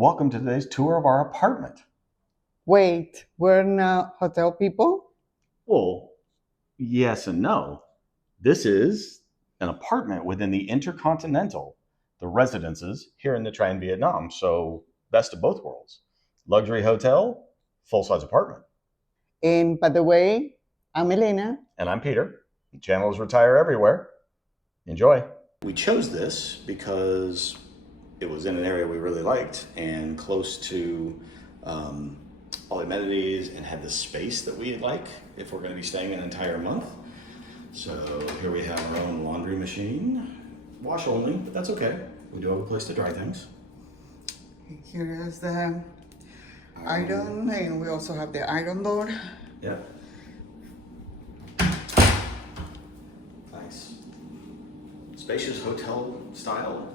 Welcome to today's tour of our apartment. Wait, we're not hotel people? Well, yes and no. This is an apartment within the Intercontinental, the residences here in Nha Trang, Vietnam. So, best of both worlds. Luxury hotel, full-size apartment. And by the way, I'm Elena. And I'm Peter. The channel is Retire Everywhere. Enjoy. We chose this because it was in an area we really liked and close to all the amenities and had the space that we like if we're going to be staying an entire month. So here we have our own laundry machine, wash only, but that's okay. We do have a place to dry things. Here is the iron, and we also have the iron door. Yeah. Nice. Spacious hotel style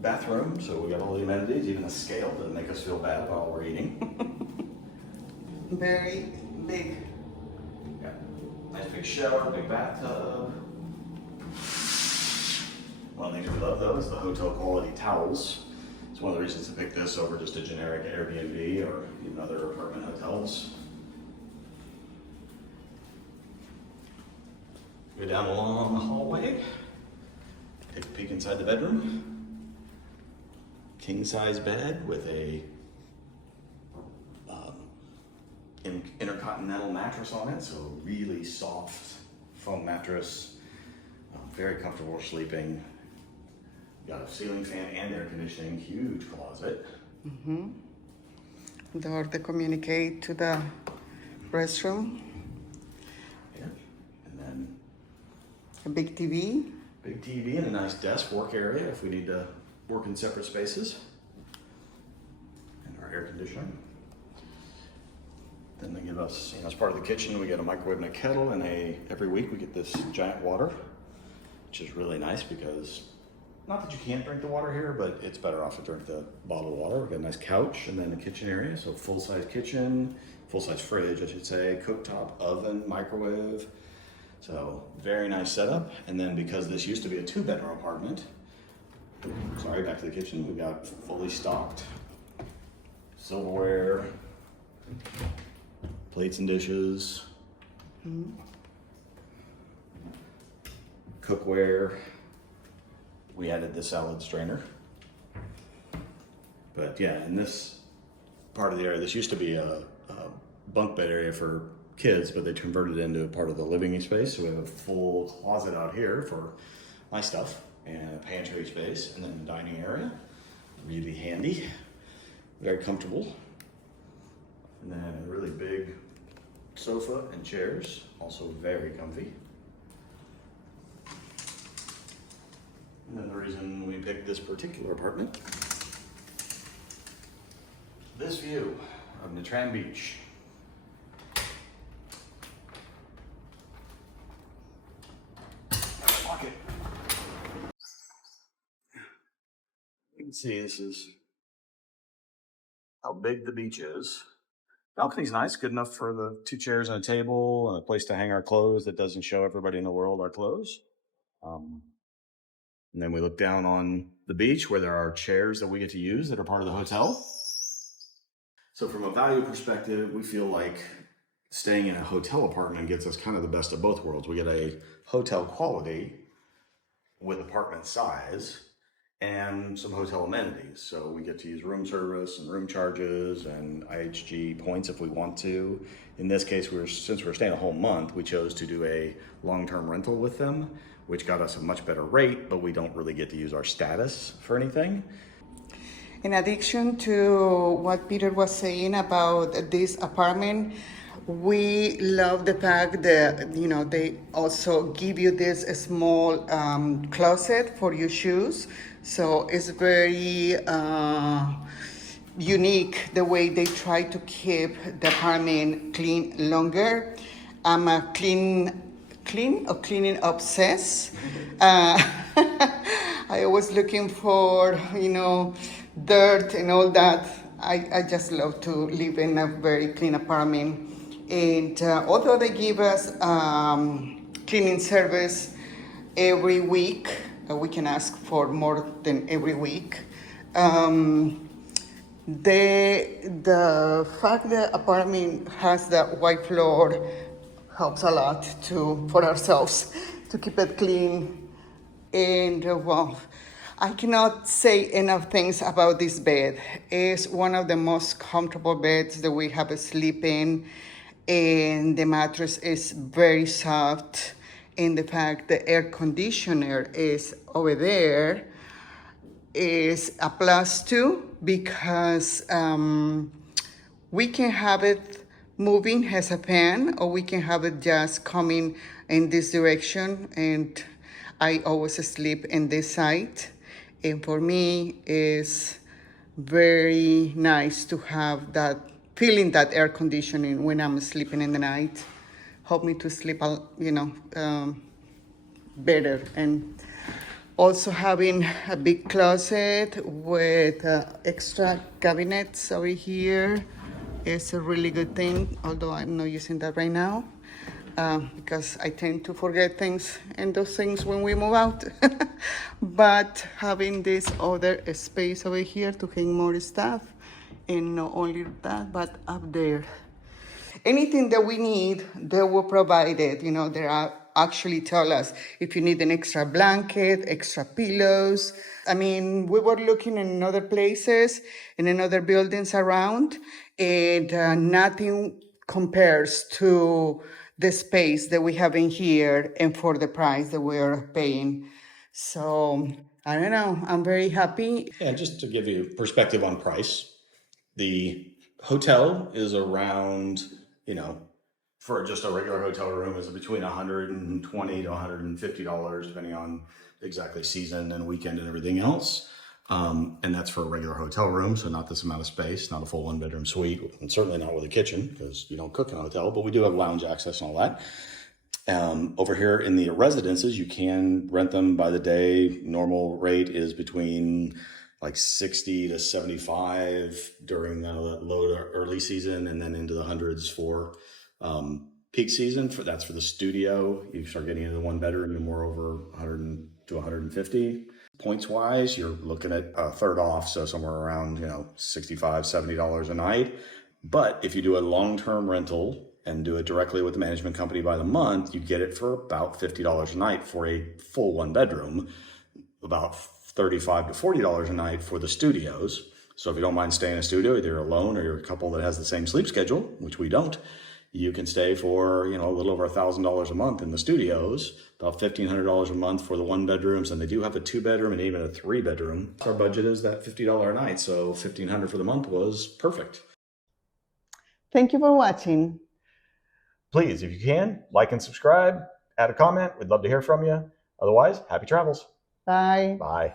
bathroom, so we got all the amenities, even a scale doesn't make us feel bad while we're eating. Very big. Yeah. Nice big shower, big bathtub. One of the things we love though is the hotel quality towels. It's one of the reasons to pick this over just a generic Airbnb or even other apartment hotels. Go down along the hallway, take a peek inside the bedroom. King size bed with a Intercontinental mattress on it, so really soft foam mattress, very comfortable sleeping. Got a ceiling fan and air conditioning, huge closet. Door to communicate to the restroom. Yeah, and then A big TV. big TV and a nice desk work area if we need to work in separate spaces. And our air conditioning. Then they give us, as part of the kitchen, we get a microwave and a kettle, and every week we get this giant water, which is really nice because, not that you can't drink the water here, but it's better off to drink the bottled water. We've got a nice couch and then a kitchen area, so full-size kitchen, full-size fridge, I should say, cooktop, oven, microwave. So very nice setup. And then because this used to be a 2-bedroom apartment, sorry, back to the kitchen, we got fully stocked silverware, plates and dishes, cookware. We added the salad strainer. But yeah, in this part of the area, this used to be a bunk bed area for kids, but they converted it into a part of the living space. So we have a full closet out here for my stuff and a pantry space, and then a dining area. Really handy, very comfortable. And then a really big sofa and chairs, also very comfy. And then the reason we picked this particular apartment, this view of Nha Trang Beach. Lock it. You can see this is how big the beach is. Balcony's nice, good enough for the 2 chairs and a table and a place to hang our clothes that doesn't show everybody in the world our clothes. And then we look down on the beach where there are chairs that we get to use that are part of the hotel. So from a value perspective, we feel like staying in a hotel apartment gets us kind of the best of both worlds. We get a hotel quality with apartment size and some hotel amenities. So we get to use room service and room charges and IHG points if we want to. In this case, since we're staying a whole month, we chose to do a long-term rental with them, which got us a much better rate, but we don't really get to use our status for anything. In addition to what Peter was saying about this apartment, we love the fact that, they also give you this small closet for your shoes. So it's very unique the way they try to keep the apartment clean longer. I'm a cleaning obsessed. I was looking for, dirt and all that. I just love to live in a very clean apartment. And although they give us cleaning service every week, we can ask for more than every week. The fact that apartment has the white floor helps a lot for ourselves to keep it clean. And well, I cannot say enough things about this bed. It's one of the most comfortable beds that we have sleep in, and the mattress is very soft. And the fact the air conditioner is over there is a plus too, because we can have it moving as a fan, or we can have it just coming in this direction, and I always sleep in this side. And for me, it's very nice to have that feeling, that air conditioning when I'm sleeping in the night. Help me to sleep, better. And also having a big closet with extra cabinets over here is a really good thing, although I'm not using that right now because I tend to forget things and those things when we move out. But having this other space over here to hang more stuff, and not only that, but up there. Anything that we need, they will provide it. They are actually tell us if you need an extra blanket, extra pillows. I mean, we were looking in other places, in other buildings around, and nothing compares to the space that we have in here and for the price that we are paying. So, I don't know, I'm very happy. And just to give you perspective on price, the hotel is around, for just a regular hotel room is between $120 to $150, depending on exactly season and weekend and everything else. And that's for a regular hotel room, so not this amount of space, not a full one-bedroom suite, and certainly not with a kitchen, because you don't cook in a hotel, but we do have lounge access and all that. Over here in the residences, you can rent them by the day. Normal rate is between like 60 to 75 during the low to early season, and then into the hundreds for peak season. That's for the studio. You start getting into the one bedroom, and more over 100 to 150. Points wise, you're looking at a third off, so somewhere around $65, $70 a night. But if you do a long-term rental and do it directly with the management company by the month, you get it for about $50 a night for a full one bedroom, about $35 to $40 a night for the studios. So if you don't mind staying in a studio, either alone or you're a couple that has the same sleep schedule, which we don't, you can stay for a little over $1,000 a month in the studios, about $1,500 a month for the one bedrooms, and they do have a 2-bedroom and even a 3-bedroom. Our budget is that $50 a night, so $1,500 for the month was perfect. Thank you for watching. Please, if you can, like and subscribe, add a comment. We'd love to hear from you. Otherwise, happy travels. Bye. Bye.